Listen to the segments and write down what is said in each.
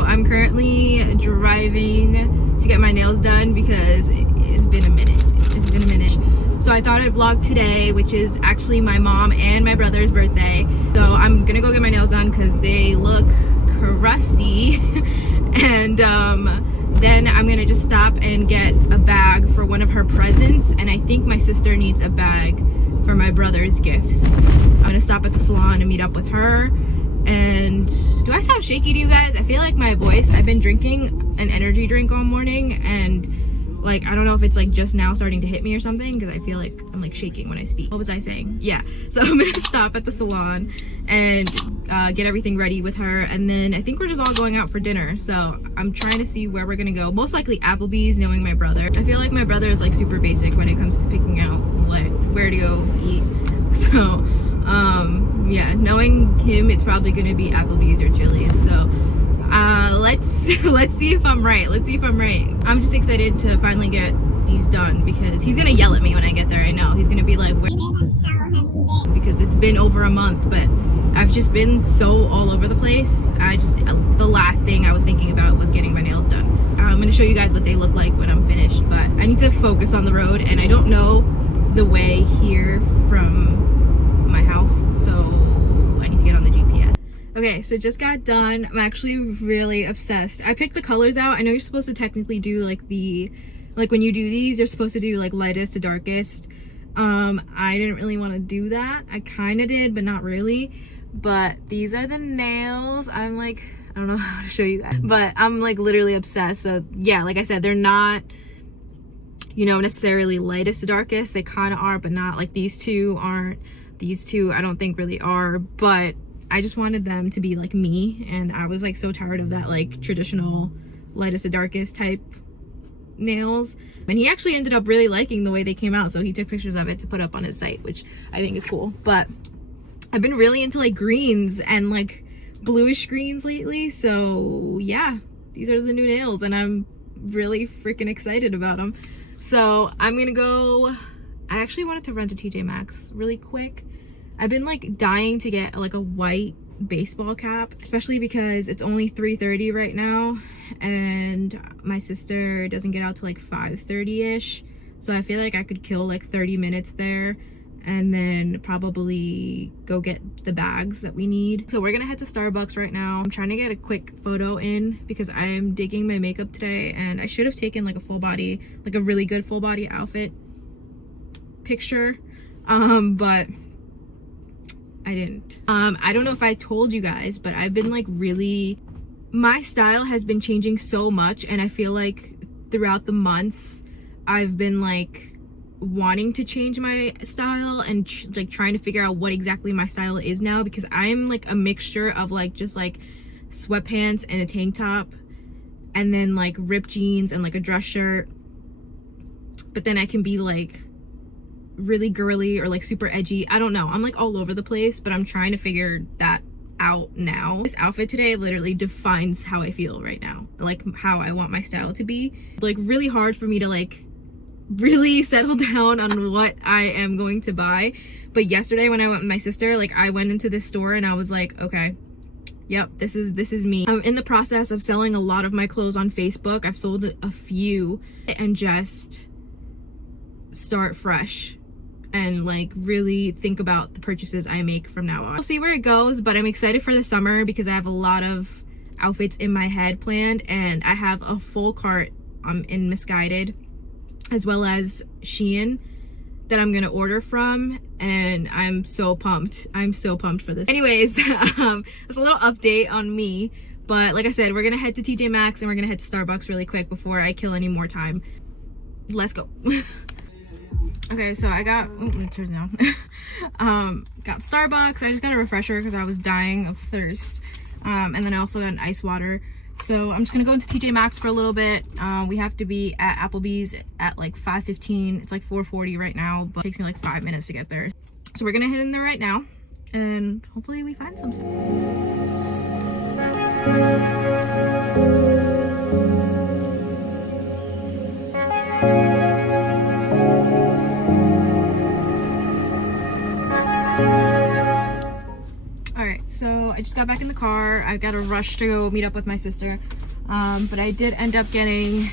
I'm currently driving to get my nails done because it's been a minute. So I thought I'd vlog today, which is actually my mom and my brother's birthday. So I'm gonna go get my nails done because they look crusty. And then I'm gonna just stop and get a bag for one of her presents. And I think my sister needs a bag for my brother's gifts. I'm gonna stop at the salon and meet up with her. And do I sound shaky to you guys? I feel like my voice, I've been drinking an energy drink all morning, and like, I don't know if it's like just now starting to hit me or something, because I feel like I'm like shaking when I speak. What was I saying? Yeah, so I'm gonna stop at the salon and get everything ready with her, and then I think we're just all going out for dinner. So I'm trying to see where we're gonna go. Most likely Applebee's, knowing my brother. I feel like my brother is like super basic when it comes to picking out where to go eat. So yeah, knowing him, it's probably gonna be Applebee's or Chili's. So let's see if I'm right. I'm just excited to finally get these done because he's gonna yell at me when I get there. I know he's gonna be like, where? Because it's been over a month, but I've just been so all over the place. The last thing I was thinking about was getting my nails done. I'm gonna show you guys what they look like when I'm finished, but I need to focus on the road, and I don't know the way here from my house, so I need to get on the GPS. Okay, so just got done. I'm actually really obsessed. I picked the colors out. I know you're supposed to technically do like when you do these, you're supposed to do like lightest to darkest. I didn't really want to do that. I kind of did, but not really. But these are the nails. I'm like, I don't know how to show you guys, but I'm like literally obsessed. So yeah, like I said, they're not, you know, necessarily lightest to darkest. They kind of are, but not. Like these two aren't. These two I don't think really are, but I just wanted them to be like me, and I was like so tired of that like traditional lightest to darkest type nails. And he actually ended up really liking the way they came out, so he took pictures of it to put up on his site, which I think is cool. But I've been really into like greens and like bluish greens lately, so yeah, these are the new nails and I'm really freaking excited about them. So I'm gonna go. I actually wanted to rent a TJ Maxx really quick. I've been like dying to get like a white baseball cap, especially because it's only 3:30 right now and my sister doesn't get out till like 5:30ish. So I feel like I could kill like 30 minutes there and then probably go get the bags that we need. So we're gonna head to Starbucks right now. I'm trying to get a quick photo in because I'm digging my makeup today, and I should have taken like a full body, like a really good full body outfit picture, but I didn't. I don't know if I told you guys, but I've been like really, my style has been changing so much, and I feel like throughout the months I've been like wanting to change my style and like trying to figure out what exactly my style is now, because I'm like a mixture of like just like sweatpants and a tank top and then like ripped jeans and like a dress shirt, but then I can be like really girly or like super edgy. I don't know, I'm like all over the place, but I'm trying to figure that out now. This outfit today literally defines how I feel right now, like how I want my style to be. Like really hard for me to like really settle down on what I am going to buy. But yesterday when I went with my sister, like I went into this store and I was like, okay, yep, this is me. I'm in the process of selling a lot of my clothes on Facebook. I've sold a few, and just start fresh and like really think about the purchases I make from now on. We'll see where it goes, but I'm excited for the summer because I have a lot of outfits in my head planned, and I have a full cart in Misguided as well as Shein that I'm gonna order from, and I'm so pumped. I'm so pumped for this. Anyways, that's a little update on me, but like I said, we're gonna head to TJ Maxx and we're gonna head to Starbucks really quick before I kill any more time. Let's go. Okay, so I got, oh, let me turn it down. Got Starbucks. I just got a refresher because I was dying of thirst. And then I also got an ice water. So I'm just gonna go into TJ Maxx for a little bit. We have to be at Applebee's at like 5:15. It's like 4:40 right now, but it takes me like 5 minutes to get there. So we're gonna head in there right now, and hopefully we find some stuff. got back in the car. I got a rush to go meet up with my sister. But I did end up getting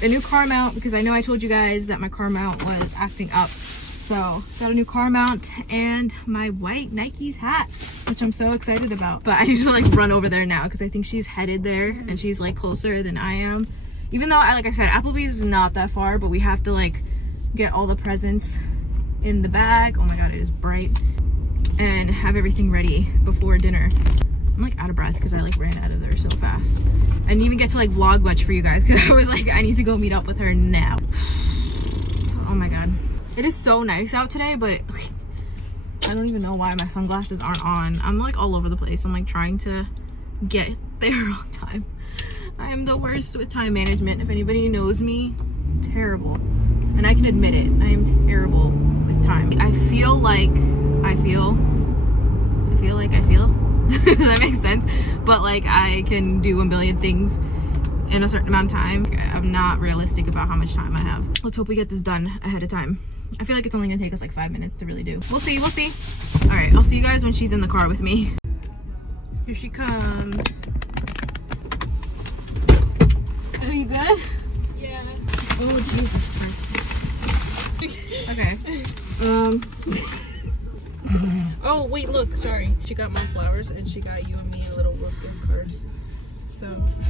a new car mount because I know I told you guys that my car mount was acting up. So got a new car mount and my white Nike's hat, which I'm so excited about. But I need to like run over there now because I think she's headed there and she's like closer than I am. Even though, like I said, Applebee's is not that far, but we have to like get all the presents in the bag. Oh my god, it is bright. And have everything ready before dinner. I'm like out of breath because I like ran out of there so fast. I didn't even get to like vlog much for you guys because I was like, I need to go meet up with her now. Oh my god. It is so nice out today, but I don't even know why my sunglasses aren't on. I'm like all over the place. I'm like trying to get there on time. I am the worst with time management. If anybody knows me, terrible. And I can admit it. I am terrible with time. I feel like I feel. Does that make sense? But like I can do a million things in a certain amount of time. I'm not realistic about how much time I have. Let's hope we get this done ahead of time. I feel like it's only gonna take us like 5 minutes to really do. We'll see, we'll see. All right, I'll see you guys when she's in the car with me. Here she comes. Are you good? Yeah. Oh, Jesus Christ. Okay. Oh, wait, look, sorry. She got mom flowers and she got you and me a little book gift cards. So,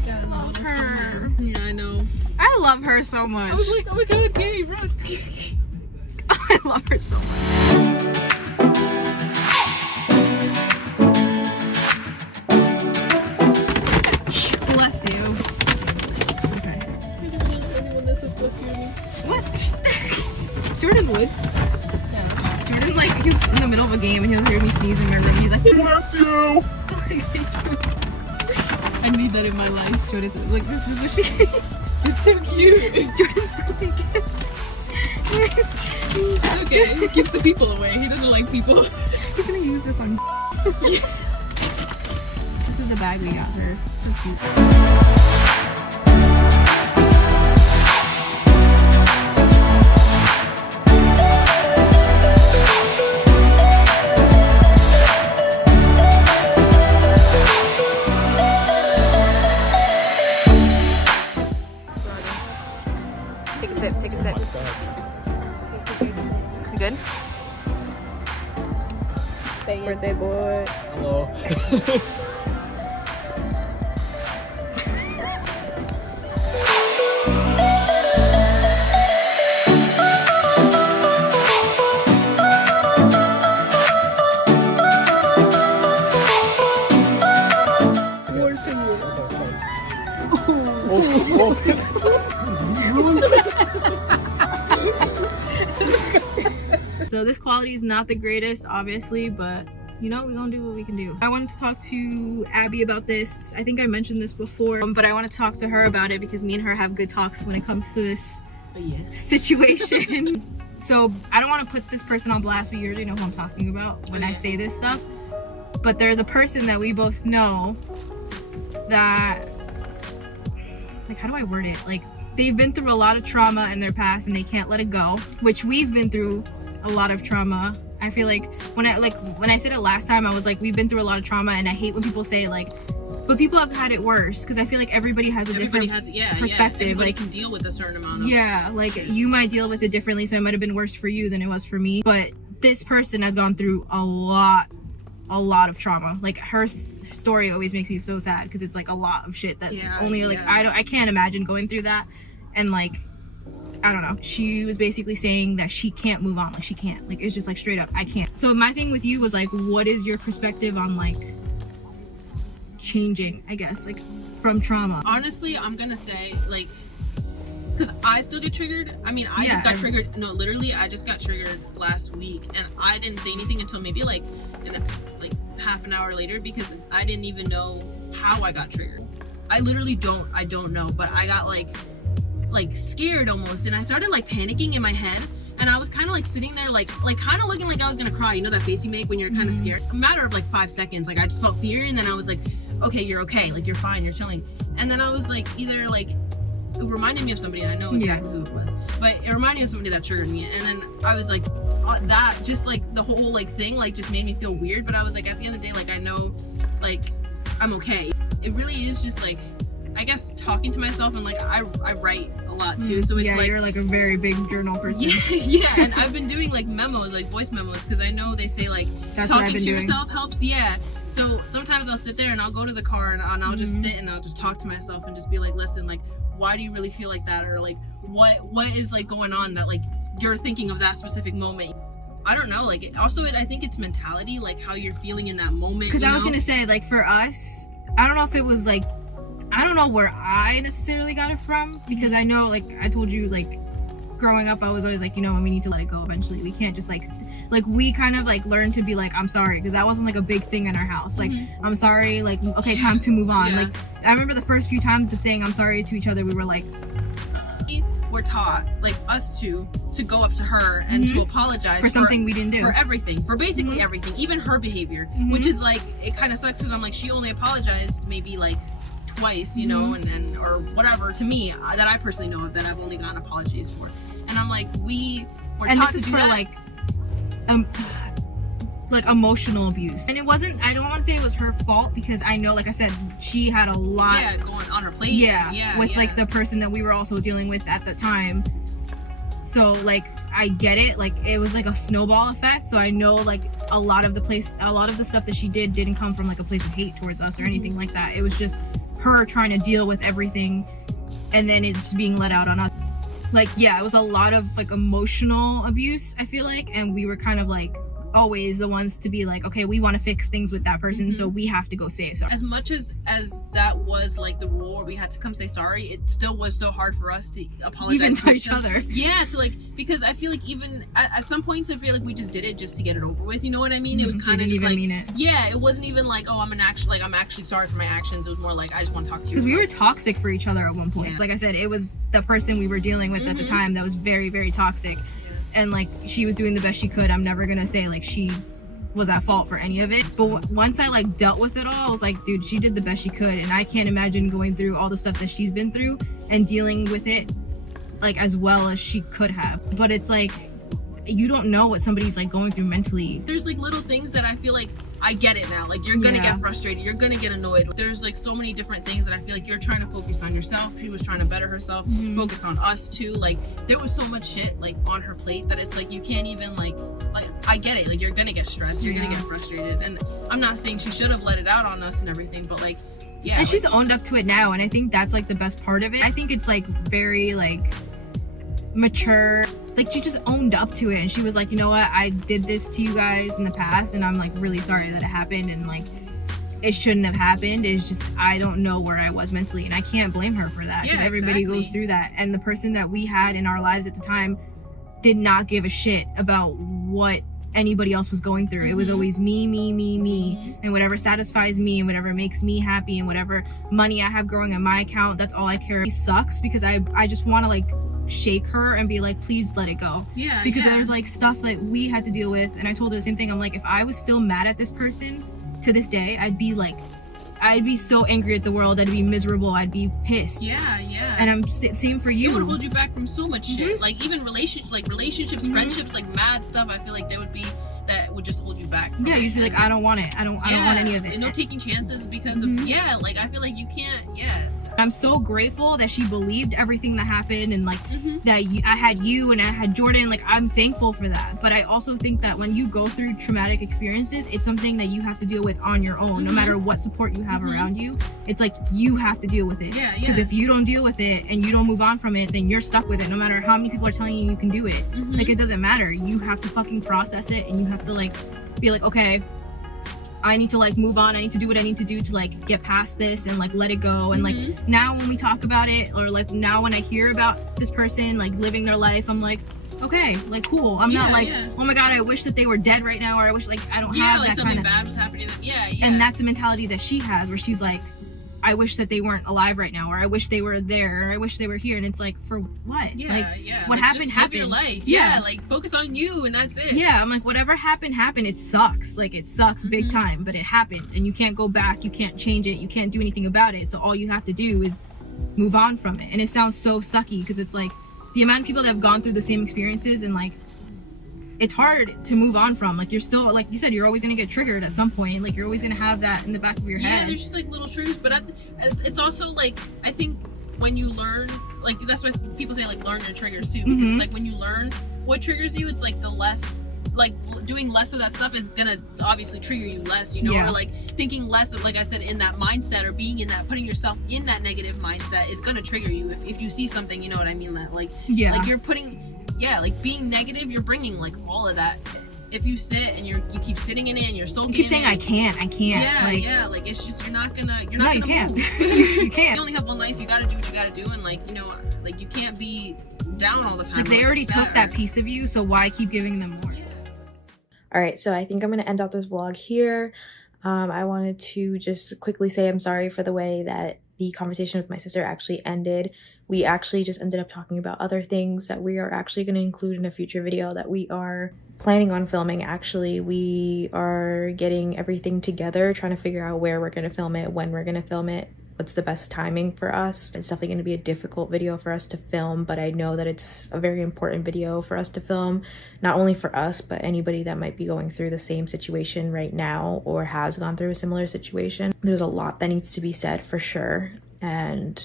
got a Love little her. somewhere. Yeah, I know. I love her so much. I was like, oh my god, yay, Brooke. I love her so much. Bless you. Okay. You're the only one that says bless you and me. What? Jordan would. Yeah. Jordan's like, he's in the middle of a game and he'll hear me sneeze in my room and he's like, bless you! I need that in my life. Jordan's like, this is what she... It's so cute. It's Jordan's birthday gift. It's okay. He keeps the people away. He doesn't like people. He's gonna use this on... This is the bag we got her. So cute. Take a sip, take a sip. You good? Birthday boy. Hello. So this quality is not the greatest, obviously, but you know, we're gonna do what we can do. I wanted to talk to Abby about this. I think I mentioned this before, but I want to talk to her about it because me and her have good talks when it comes to this situation. So I don't want to put this person on blast, but you already know who I'm talking about when I say this stuff. But there's a person that we both know that, like, how do I word it? Like, they've been through a lot of trauma in their past and they can't let it go, which we've been through a lot of trauma. I feel like when I said it last time, I was like, we've been through a lot of trauma, and I hate when people say like, but people have had it worse, because I feel like everybody has a different perspective. Everybody like can deal with a certain amount of like you might deal with it differently, so it might have been worse for you than it was for me. But this person has gone through a lot of trauma. Like, her story always makes me so sad because it's like a lot of shit that's I can't imagine going through that. And like, I don't know, she was basically saying that she can't move on. Like, she can't, like, it's just like straight up, I can't. So my thing with you was like, what is your perspective on like changing, I guess, like from trauma? Honestly, I'm gonna say, like, because I still get triggered. I mean, I just got triggered. No, literally, I just got triggered last week, and I didn't say anything until maybe like half an hour later, because I didn't even know how I got triggered. I literally don't know, but I got like scared almost, and I started like panicking in my head, and I was kind of like sitting there like kind of looking like I was gonna cry. You know that face you make when you're kind of scared? A matter of like 5 seconds, like I just felt fear, and then I was like, okay, you're okay, like you're fine, you're chilling. And then I was like, either like, it reminded me of somebody, and I know exactly who it was, but it reminded me of somebody that triggered me. And then I was like, that just like the whole like thing like just made me feel weird. But I was like, at the end of the day, like I know like I'm okay. It really is just like, I guess, talking to myself, and like I write a lot too, so it's like, you're like a very big journal person. Yeah, and I've been doing like memos, like voice memos, because I know they say like That's what I've talking been to doing. yourself helps. So sometimes I'll sit there and I'll go to the car and I'll just sit and I'll just talk to myself and just be like, listen, like, why do you really feel like that, or like what is like going on that like you're thinking of that specific moment. I don't know, like I think it's mentality, like how you're feeling in that moment. Because I was gonna say, like, for us, I don't know if it was like, I don't know where I necessarily got it from, because I know, like I told you, like growing up I was always like, you know, we need to let it go eventually. We can't just like we kind of like learned to be like, I'm sorry, because that wasn't like a big thing in our house. Like, I'm sorry, like, okay, time to move on. Like, I remember the first few times of saying I'm sorry to each other, we were like, we're taught, like us to go up to her and to apologize for something we didn't do, for everything, for basically everything, even her behavior, which is like, it kind of sucks, because I'm like, she only apologized maybe like twice, you know, and or whatever, to me, that I personally know of, that I've only gotten apologies for. And I'm like, we're and taught this is to do for that. like emotional abuse. And it wasn't, I don't want to say it was her fault, because I know, like I said, she had a lot going on her plate. With like the person that we were also dealing with at the time. So like, I get it, like it was like a snowball effect. So I know like a lot of the stuff that she didn't come from like a place of hate towards us or anything like that. It was just her trying to deal with everything, and then it's being let out on us. Like, yeah, it was a lot of like emotional abuse, I feel like, and we were kind of like always the ones to be like, okay, we want to fix things with that person, so we have to go say sorry. As much as that was like the rule where we had to come say sorry, it still was so hard for us to apologize even to each other. Yeah, so like, because I feel like even at some points I feel like we just did it just to get it over with, you know what I mean? It was kind of just like, mean it. Yeah, it wasn't even like, oh, I'm actually sorry for my actions. It was more like, I just want to talk to you, because we were toxic for each other at one point. Like I said, it was the person we were dealing with at the time that was very, very toxic, and like, she was doing the best she could. I'm never gonna say like she was at fault for any of it, but once I like dealt with it all, I was like, dude, she did the best she could, and I can't imagine going through all the stuff that she's been through and dealing with it like as well as she could have. But it's like, you don't know what somebody's like going through mentally. There's like little things that I feel like I get it now. Like, you're gonna get frustrated, you're gonna get annoyed. There's like so many different things that I feel like you're trying to focus on yourself. She was trying to better herself, focus on us too. Like, there was so much shit like on her plate that it's like, you can't even like I get it. Like, you're gonna get stressed, you're gonna get frustrated, and I'm not saying she should have let it out on us and everything, but like, yeah. And like, she's owned up to it now, and I think that's like the best part of it. I think it's like very like mature. Like, she just owned up to it, and she was like, you know what, I did this to you guys in the past, and I'm like really sorry that it happened, and like, it shouldn't have happened. It's just, I don't know where I was mentally, and I can't blame her for that, because everybody goes through that. And the person that we had in our lives at the time did not give a shit about what anybody else was going through. It was always me, and whatever satisfies me and whatever makes me happy and whatever money I have growing in my account, that's all I care about. It sucks, because I just want to like shake her and be like, please let it go. Because there's like stuff that we had to deal with, and I told her the same thing. I'm like, if I was still mad at this person to this day, I'd be so angry at the world. I'd be miserable. I'd be pissed. And I'm same for you. It would hold you back from so much shit. Like, even relationships, friendships, like mad stuff. I feel like there would be that would just hold you back. Yeah, you'd be like, I don't want it. I don't want any of it. And no taking chances because of like, I feel like you can't. I'm so grateful that she believed everything that happened, and like that I had you and I had Jordan. Like, I'm thankful for that. But I also think that when you go through traumatic experiences, it's something that you have to deal with on your own. No matter what support you have around you, it's like, you have to deal with it. Because if you don't deal with it and you don't move on from it, then you're stuck with it. No matter how many people are telling you you can do it, like, it doesn't matter. You have to fucking process it, and you have to like be like, okay, I need to like move on. I need to do what I need to do to like get past this and like let it go. And like, now when we talk about it, or like now when I hear about this person like living their life, I'm like, okay, like, cool. I'm not like, oh my god, I wish that they were dead right now, or I wish like I don't have like that something kind of bad was happening to them. And that's the mentality that she has, where she's like, I wish that they weren't alive right now, or I wish they were there, or I wish they were here. And it's like, for what? What happened just live your life. Like, focus on you, and that's it. I'm like, whatever happened. It sucks. Like, it sucks big time, but it happened, and you can't go back, you can't change it, you can't do anything about it. So all you have to do is move on from it. And it sounds so sucky, because it's like, the amount of people that have gone through the same experiences, and like, it's hard to move on from. Like, you're still, like you said, you're always gonna get triggered at some point. Like, you're always gonna have that in the back of your head. Yeah, there's just like little triggers, but it's also like, I think when you learn, like, that's why people say like learn your triggers too, because it's like when you learn what triggers you, it's like the less, like doing less of that stuff is gonna obviously trigger you less, you know, or like thinking less of, like I said, in that mindset, or being in that, putting yourself in that negative mindset is gonna trigger you if you see something, you know what I mean, that like like you're putting, like being negative, you're bringing like all of that. If you sit and you keep sitting in it and you're sulking, you keep saying I can't like it's just, you're not gonna you can't move. you can't. You only have one life, you gotta do what you gotta do, and like, you know, like you can't be down all the time. Like, they already took that piece of you, so why keep giving them more? All right, so I think I'm gonna end off this vlog here. I wanted to just quickly say I'm sorry for the way that the conversation with my sister actually ended. We actually just ended up talking about other things that we are actually going to include in a future video that we are planning on filming. Actually, we are getting everything together, trying to figure out where we're going to film it, when we're going to film it, what's the best timing for us. It's definitely going to be a difficult video for us to film, but I know that it's a very important video for us to film, not only for us, but anybody that might be going through the same situation right now or has gone through a similar situation. There's a lot that needs to be said for sure, and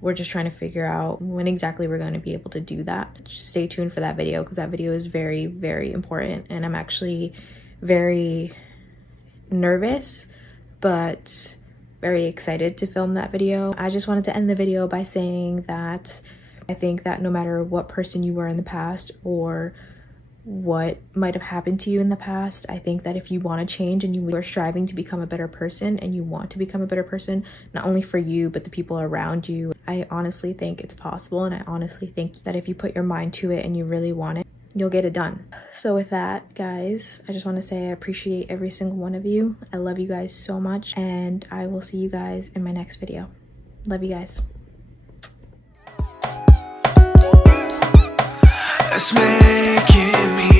we're just trying to figure out when exactly we're going to be able to do that. Just stay tuned for that video, because that video is very, very important, and I'm actually very nervous, but very excited to film that video. I just wanted to end the video by saying that I think that no matter what person you were in the past or what might have happened to you in the past, I think that if you want to change and you are striving to become a better person, and you want to become a better person, not only for you, but the people around you, I honestly think it's possible. And I honestly think that if you put your mind to it and you really want it, you'll get it done. So with that, guys, I just want to say I appreciate every single one of you. I love you guys so much, and I will see you guys in my next video. Love you guys. Let's make it me